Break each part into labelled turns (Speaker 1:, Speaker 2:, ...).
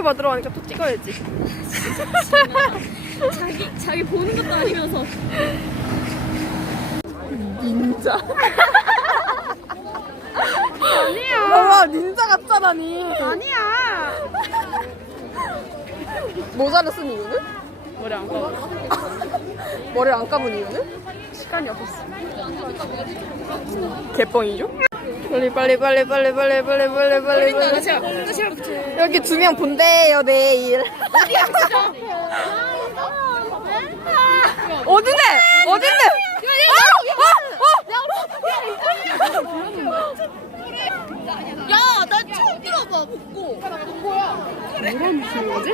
Speaker 1: 선물 받으러 가니까 또 찍어야지.
Speaker 2: 자기 보는 것도 아니면서.
Speaker 1: 닌자.
Speaker 2: 아니야.
Speaker 1: 봐봐, 닌자 같잖아, 니.
Speaker 2: 아니야.
Speaker 1: 모자를 쓴 이유는?
Speaker 2: 머리 안 감아.
Speaker 1: 머리를 안 감은 이유는?
Speaker 2: 시간이 없었어.
Speaker 1: 개뻥이죠? 빨리. 여기 2명 본대요, 내일. 어딘데?
Speaker 2: 야, 나 처음 들어봐, 복고. 뭐라 무슨 거지?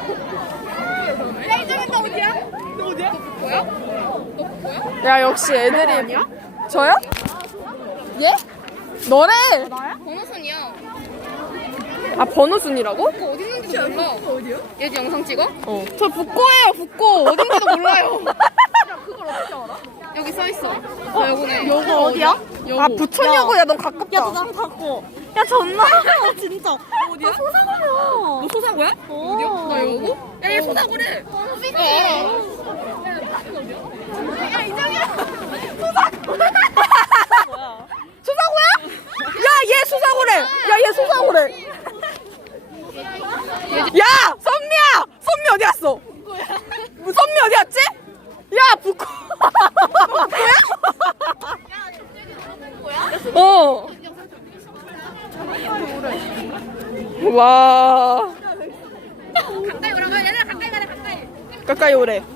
Speaker 2: 야, 이정현 너 어디야? 너 어디야? 복고야? 너 복고야?
Speaker 1: 야, 역시 애들이.
Speaker 2: 아니야?
Speaker 1: 저요? 예? 너래!
Speaker 2: 나야? 번호선이야.
Speaker 1: 아, 번호순이라고?
Speaker 2: 복고 어디 있는지도 몰라. 어디요? 얘도 영상 찍어?
Speaker 1: 어. 저 북고예요, 북고. 어딘지도 몰라요.
Speaker 2: 그걸 어떻게 알아? 여기 써있어. 저 요거네.
Speaker 1: 요거 어디야?
Speaker 2: 요거.
Speaker 1: 아, 부천여고. 야, 넌 가깝다.
Speaker 2: 난 갖고.
Speaker 1: 야, 존나.
Speaker 2: 진짜.
Speaker 1: 어디야?
Speaker 2: 소사고야. 너 소사고야? 어디야? 나 요거? 야, 얘 소사고래. 야, 알아. 야, 이정이야.
Speaker 1: 수사고야? 야, 얘 수사고래. 야, 얘 수사고래. 야, 선미 어디 갔어? 선미 어디 갔지? 야, 북고. 어. 와.
Speaker 2: 가까이 오라고. 얘들아, 가까이 가래, 가까이.
Speaker 1: 가까이 오래.